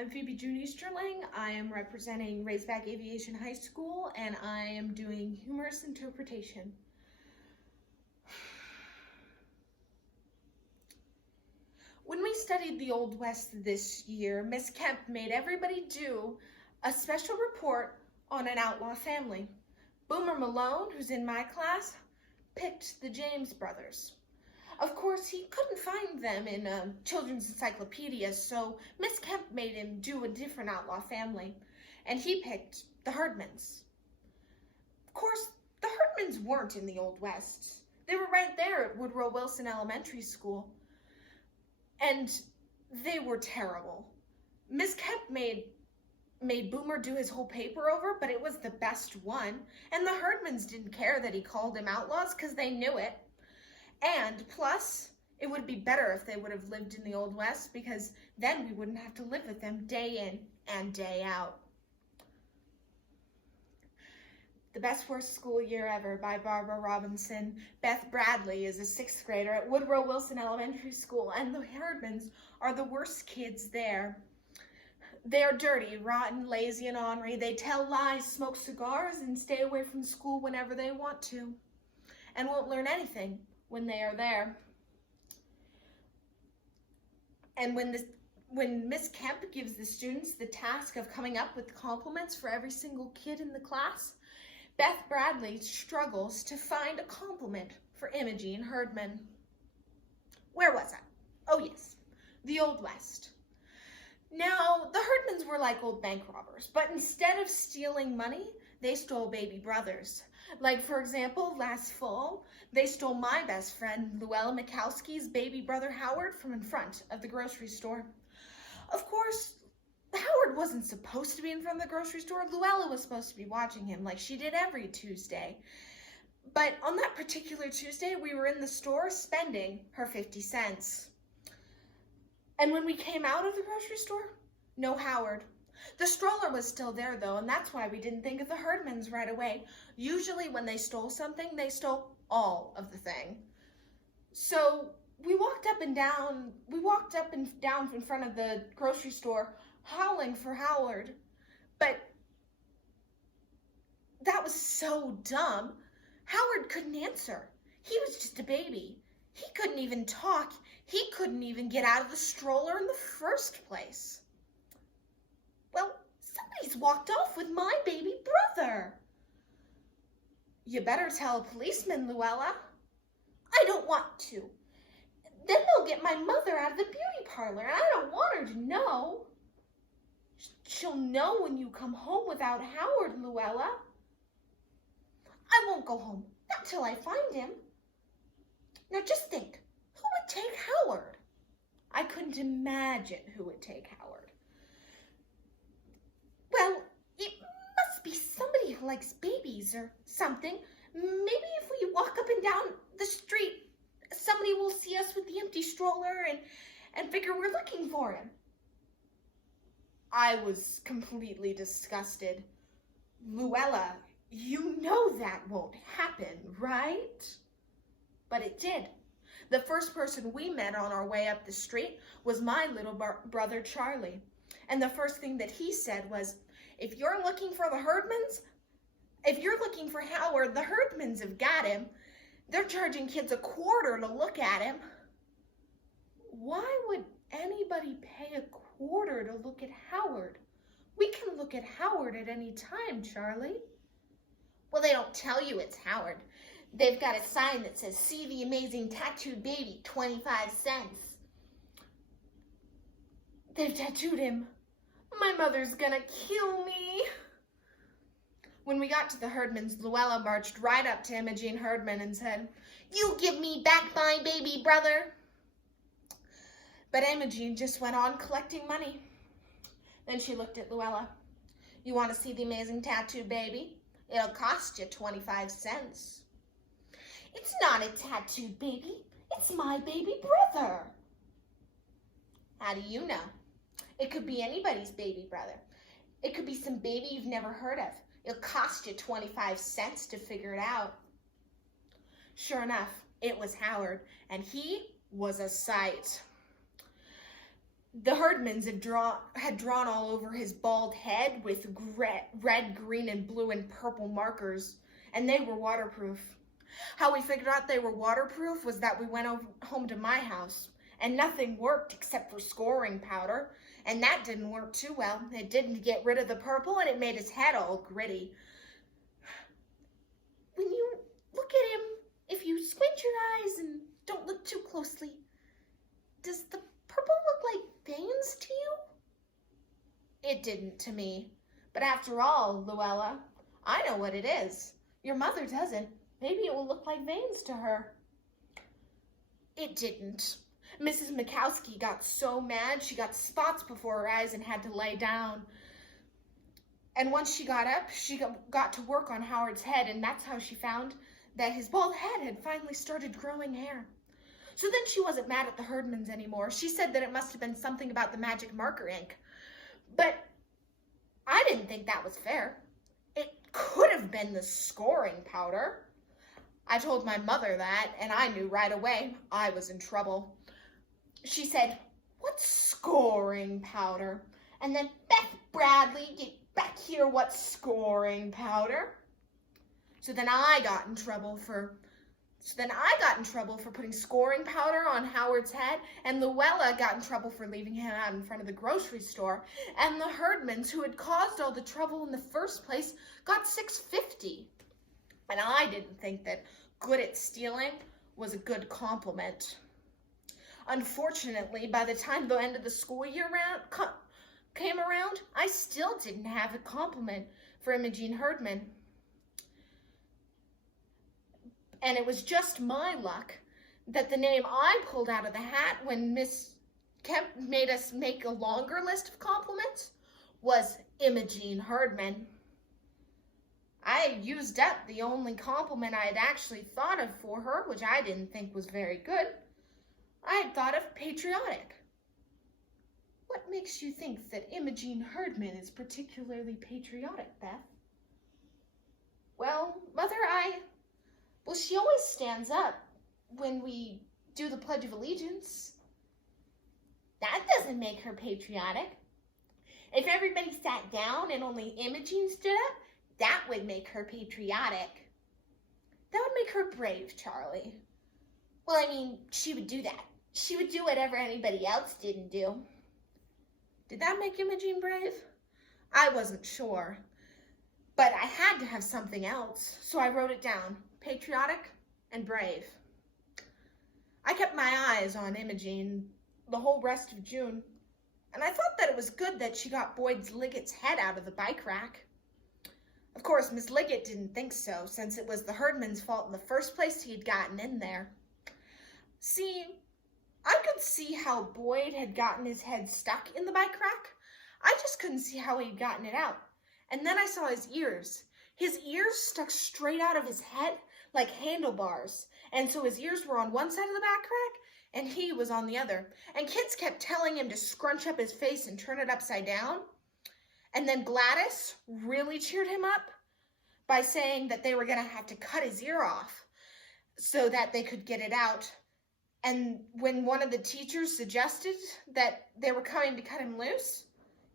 I'm Phoebe June Easterling. I am representing Razorback Aviation High School, and I am doing humorous interpretation. When we studied the Old West this year, Miss Kemp made everybody do a special report on an outlaw family. Boomer Malone, who's in my class, picked the James brothers. Of course, he couldn't find them in a children's encyclopedia, so Miss Kemp made him do a different outlaw family, and he picked the Herdmans. Of course, the Herdmans weren't in the Old West. They were right there at Woodrow Wilson Elementary School, and they were terrible. Miss Kemp made Boomer do his whole paper over, but it was the best one, and the Herdmans didn't care that he called them outlaws because they knew it. And plus, it would be better if they would have lived in the Old West, because then we wouldn't have to live with them day in and day out. The Best Worst School Year Ever by Barbara Robinson. Beth Bradley is a 6th grader at Woodrow Wilson Elementary School, and the Herdmans are the worst kids there. They are dirty, rotten, lazy, and ornery. They tell lies, smoke cigars, and stay away from school whenever they want to, and won't learn anything when they are there. And when Miss Kemp gives the students the task of coming up with compliments for every single kid in the class, Beth Bradley struggles to find a compliment for Imogene Herdman. Where was I? Oh yes, the Old West. Now, the Herdmans were like old bank robbers, but instead of stealing money, they stole baby brothers. Like, for example, last fall, they stole my best friend, Luella Mikowski's baby brother, Howard, from in front of the grocery store. Of course, Howard wasn't supposed to be in front of the grocery store. Luella was supposed to be watching him like she did every Tuesday. But on that particular Tuesday, we were in the store spending her 50 cents. And when we came out of the grocery store, no Howard. The stroller was still there, though, and that's why we didn't think of the Herdmans right away. Usually when they stole something, they stole all of the thing. So we walked up and down in front of the grocery store, howling for Howard. But that was so dumb. Howard couldn't answer. He was just a baby. He couldn't even talk. He couldn't even get out of the stroller in the first place. Well, somebody's walked off with my baby brother. You better tell a policeman, Luella. I don't want to. Then they'll get my mother out of the beauty parlor, and I don't want her to know. She'll know when you come home without Howard, Luella. I won't go home, not till I find him. Now just think, who would take Howard? I couldn't imagine who would take Howard. Well, it must be somebody who likes babies or something. Maybe if we walk up and down the street, somebody will see us with the empty stroller and figure we're looking for him. I was completely disgusted. Luella, you know that won't happen, right? But it did. The first person we met on our way up the street was my little brother, Charlie. And the first thing that he said was, if you're looking for the Herdmans, if you're looking for Howard, the Herdmans have got him. They're charging kids $0.25 to look at him. Why would anybody pay $0.25 to look at Howard? We can look at Howard at any time, Charlie. Well, they don't tell you it's Howard. They've got a sign that says, see the amazing tattooed baby, 25 cents. They've tattooed him. My mother's gonna kill me. When we got to the Herdmans, Luella marched right up to Imogene Herdman and said, you give me back my baby brother. But Imogene just went on collecting money. Then she looked at Luella. You want to see the amazing tattooed baby? It'll cost you 25 cents. It's not a tattooed baby. It's my baby brother. How do you know? It could be anybody's baby brother. It could be some baby you've never heard of. It'll cost you 25 cents to figure it out. Sure enough, it was Howard, and he was a sight. The Herdmans had drawn all over his bald head with red, green, and blue and purple markers, and they were waterproof. How we figured out they were waterproof was that we went home to my house, and nothing worked except for scoring powder, and that didn't work too well. It didn't get rid of the purple, and it made his head all gritty. When you look at him, if you squint your eyes and don't look too closely, does the purple look like veins to you? It didn't to me. But after all, Luella, I know what it is. Your mother doesn't. Maybe it will look like veins to her. It didn't. Mrs. Mikowski got so mad she got spots before her eyes and had to lay down. And once she got up, she got to work on Howard's head, and that's how she found that his bald head had finally started growing hair. So then she wasn't mad at the Herdmans anymore. She said that it must have been something about the magic marker ink. But I didn't think that was fair. It could have been the scoring powder. I told my mother that, and I knew right away I was in trouble. She said, "What's scoring powder?" And then, "Beth Bradley, get back here, what's scoring powder?" So then I got in trouble for putting scoring powder on Howard's head, and Luella got in trouble for leaving him out in front of the grocery store, and the Herdmans, who had caused all the trouble in the first place, got $6.50. And I didn't think that good at stealing was a good compliment. Unfortunately, by the time the end of the school year came around, I still didn't have a compliment for Imogene Herdman. And it was just my luck that the name I pulled out of the hat when Miss Kemp made us make a longer list of compliments was Imogene Herdman. I had used up the only compliment I had actually thought of for her, which I didn't think was very good. I had thought of patriotic. What makes you think that Imogene Herdman is particularly patriotic, Beth? Well, Mother, she always stands up when we do the Pledge of Allegiance. That doesn't make her patriotic. If everybody sat down and only Imogene stood up, that would make her patriotic. That would make her brave, Charlie. Well, I mean, she would do that. She would do whatever anybody else didn't do. Did that make Imogene brave? I wasn't sure. But I had to have something else, so I wrote it down. Patriotic and brave. I kept my eyes on Imogene the whole rest of June, and I thought that it was good that she got Boyd Liggett's head out of the bike rack. Of course, Miss Liggett didn't think so, since it was the Herdman's fault in the first place he'd gotten in there. See, I could see how Boyd had gotten his head stuck in the bike rack. I just couldn't see how he'd gotten it out. And then I saw his ears. His ears stuck straight out of his head like handlebars. And so his ears were on one side of the bike rack, and he was on the other. And kids kept telling him to scrunch up his face and turn it upside down. And then Gladys really cheered him up by saying that they were going to have to cut his ear off so that they could get it out. And when one of the teachers suggested that they were coming to cut him loose,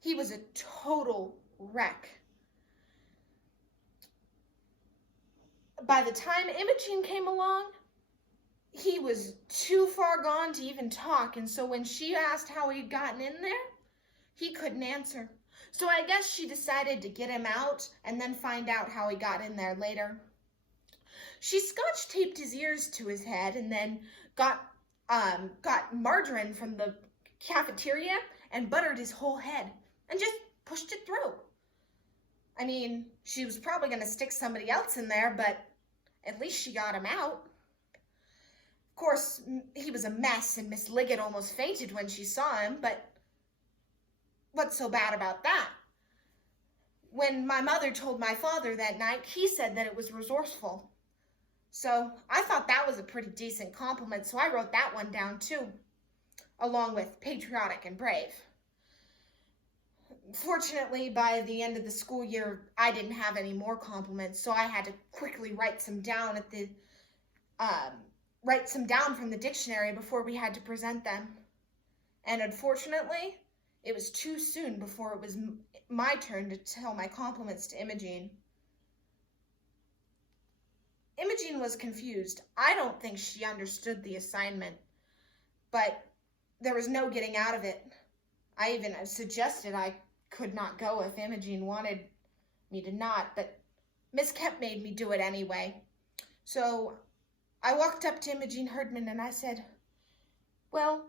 he was a total wreck. By the time Imogene came along, he was too far gone to even talk, and so when she asked how he'd gotten in there, he couldn't answer. So I guess she decided to get him out and then find out how he got in there later. She scotch taped his ears to his head and then got margarine from the cafeteria and buttered his whole head and just pushed it through. I mean, she was probably going to stick somebody else in there, but at least she got him out. Of course, he was a mess, and Miss Liggett almost fainted when she saw him, but what's so bad about that? When my mother told my father that night, he said that it was resourceful. So I thought that was a pretty decent compliment, so I wrote that one down too, along with patriotic and brave. Fortunately, by the end of the school year, I didn't have any more compliments, so I had to quickly write some down from the dictionary before we had to present them. And unfortunately, it was too soon before it was my turn to tell my compliments to Imogene. Imogene was confused. I don't think she understood the assignment, but there was no getting out of it. I even suggested I could not go if Imogene wanted me to not, but Miss Kemp made me do it anyway. So I walked up to Imogene Herdman and I said, well,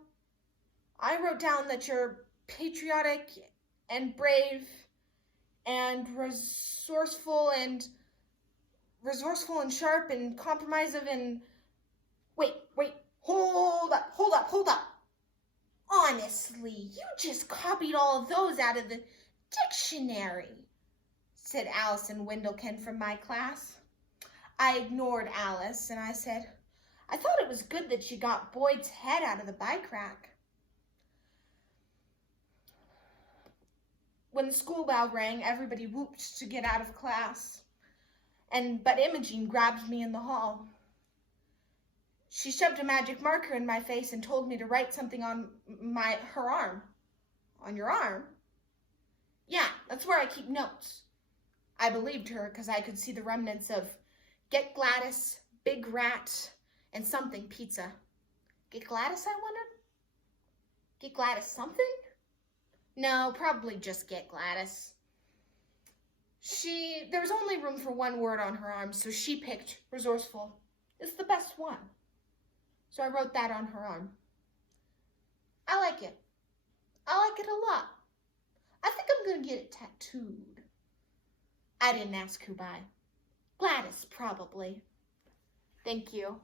I wrote down that you're patriotic and brave and resourceful and sharp and compromissive and... Wait, hold up. Honestly, you just copied all of those out of the dictionary, said Allison Windlekin from my class. I ignored Alice and I said, I thought it was good that you got Boyd's head out of the bike rack. When the school bell rang, everybody whooped to get out of class. But Imogene grabbed me in the hall. She shoved a magic marker in my face and told me to write something on her arm. On your arm? Yeah, that's where I keep notes. I believed her because I could see the remnants of Get Gladys, Big Rat, and something pizza. Get Gladys, I wondered? Get Gladys something? No, probably just Get Gladys. There was only room for one word on her arm, so she picked resourceful. It's the best one. So I wrote that on her arm. I like it. I like it a lot. I think I'm going to get it tattooed. I didn't ask who by. Gladys, probably. Thank you.